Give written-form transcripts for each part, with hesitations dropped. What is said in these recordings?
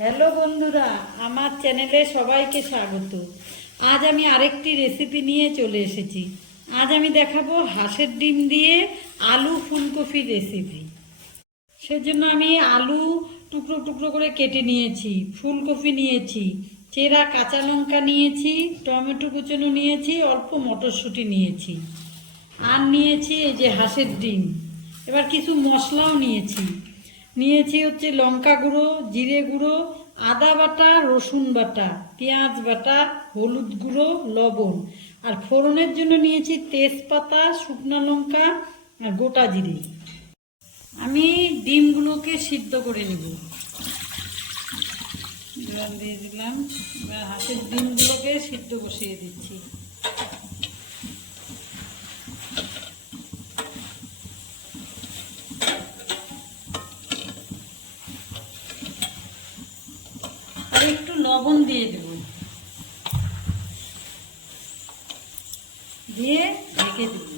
Hello বন্ধুরা, আমার চ্যানেলে সবাইকে স্বাগত। আজ আমি আরেকটি রেসিপি নিয়ে চলে এসেছি। আজ আমি দেখাবো হাঁসের ডিম দিয়ে আলু ফুলকপির রেসিপি। সেজন্য আমি আলু টুকরো টুকরো করে কেটে নিয়েছি, ফুলকপি নিয়েছি, চেরা কাঁচা লঙ্কা নিয়েছি, টমেটো কুচনো নিয়েছি, অল্প মটরশুঁটি নিয়েছি, আর নিয়েছি এই যে হাঁসের ডিম। এবার কিছু মশলাও নিয়েছি হচ্ছে লঙ্কা গুঁড়ো, জিরে গুঁড়ো, আদা বাটা, রসুন বাটা, পেঁয়াজ বাটা, হলুদ গুঁড়ো, লবণ। আর ফোড়নের জন্য নিয়েছি তেজপাতা, শুকনো লঙ্কা আর গোটা জিরে। আমি ডিমগুলোকে সিদ্ধ করে নেব। এবার দিয়ে দিলাম। এবার হাঁসের ডিমগুলোকে সিদ্ধ বসিয়ে দিচ্ছি। আর একটু লবণ দিয়ে দেব, দিয়ে ঢেকে দেব।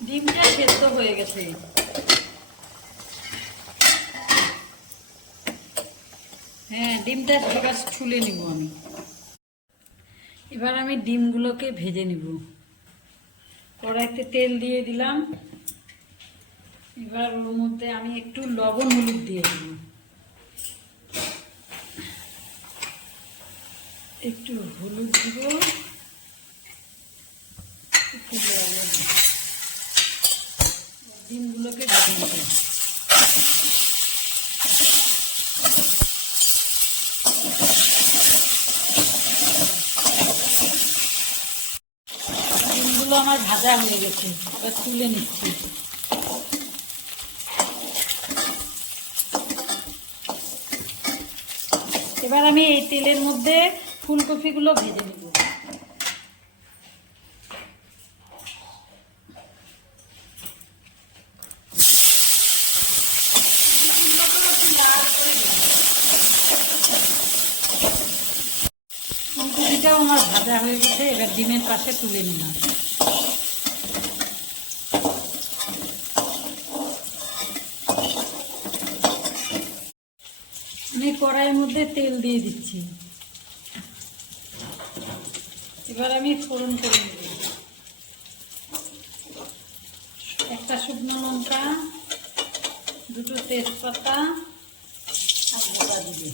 ডিমটা সেদ্ধ হয়ে গেছে। হ্যাঁ, ডিমটা এবার ছুলে নিব আমি। এবার আমি ডিমগুলোকে ভেজে নিব। কড়াইতে তেল দিয়ে দিলাম। এবার ওর মধ্যে আমি একটু লবণ হলুদ দিয়ে দেব, একটু হলুদ দিব, একটু লবণ। ডিমগুলোকে ভেজে নেব। ডিমগুলো আমার ভাজা হয়ে গেছে, এবার তুলে নিচ্ছি। এবার আমি এই তেলের মধ্যে ফুলকপিগুলো ভেজে নেব। ফুলকপিটাও আমার ভাজা হয়ে গেছে, এবার ডিমের পাশে তুলে নিলাম। আমি কড়াইয়ের মধ্যে তেল দিয়ে দিচ্ছি। এবার আমি ফোড়ন করে নেব। একটা শুকনো লঙ্কা, দুটো তেজপাতা আর গোটা জিরে।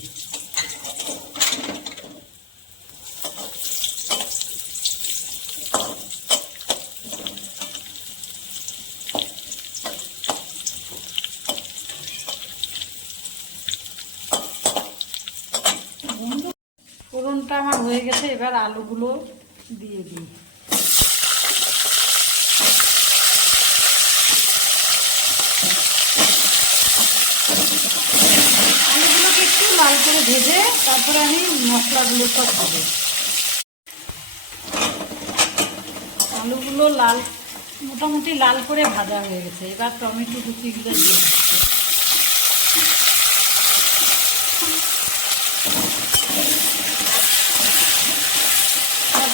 ফোড়নটা আমার হয়ে গেছে, এবার আলুগুলো দিয়ে দিই। আলুগুলোকে একটু লাল করে ভেজে তারপরে আমি মশলাগুলো সব দেবো। আলুগুলো মোটামুটি লাল করে ভাজা হয়ে গেছে। এবার টমেটো কুচিগুলো দিয়ে দিচ্ছি।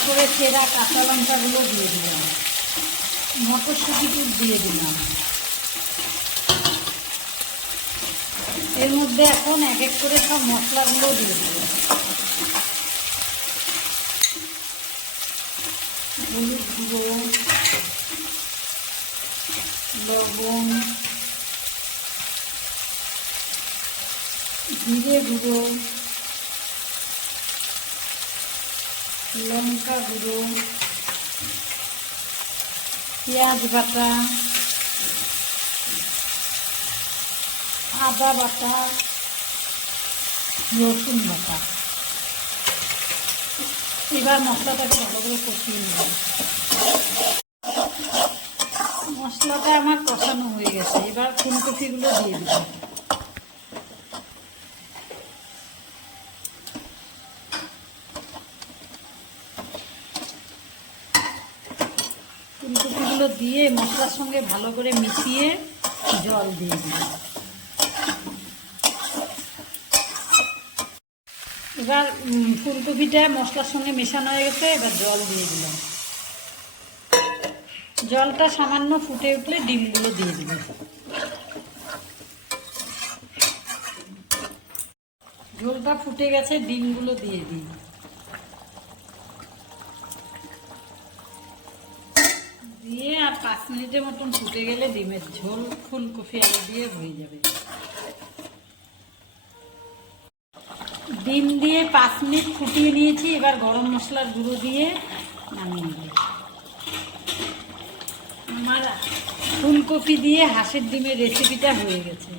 তারপরে চেরা কাঁচা লঙ্কাগুলো দিয়ে দিলাম, মটরশুঁটি দিয়ে দিলাম। এর মধ্যে এখন এক এক করে সব মশলাগুলো দিয়ে দিলাম। হলুদ গুঁড়ো, লবণ, জিরে গুঁড়ো, লঙ্কা গুঁড়ো, পেঁয়াজ বাটা, আদা বাটা, রসুন বাটা। এবার মশলাটাকে ভালো করে কষিয়ে নেব। মশলাটা আমার কষানো হয়ে গেছে, এবার ফুলকপিগুলো দিয়ে দিব। ফুলকপিগুলো দিয়ে মশলার সঙ্গে ভালো করে মিশিয়ে জল দিয়ে দিব। এবার ফুলকপিটা মশলার সঙ্গে মেশানো হয়ে গেছে, এবার জল দিয়ে দিলাম। জলটা সামান্য ফুটে উঠলে ডিমগুলো দিয়ে দিব। ঝোলটা ফুটে গেছে, ডিমগুলো দিয়ে দিই। দিয়ে আর 5 মিনিটের মতন ফুটে গেলে ডিমের ঝোল ফুলকপি আলু দিয়ে হয়ে যাবে। ডিম দিয়ে 5 মিনিট ফুটিয়ে নিয়েছি, এবার গরম মশলার গুঁড়ো দিয়ে নামিয়ে নেব। আমার ফুলকপি দিয়ে হাঁসের ডিমের রেসিপিটা হয়ে গেছে।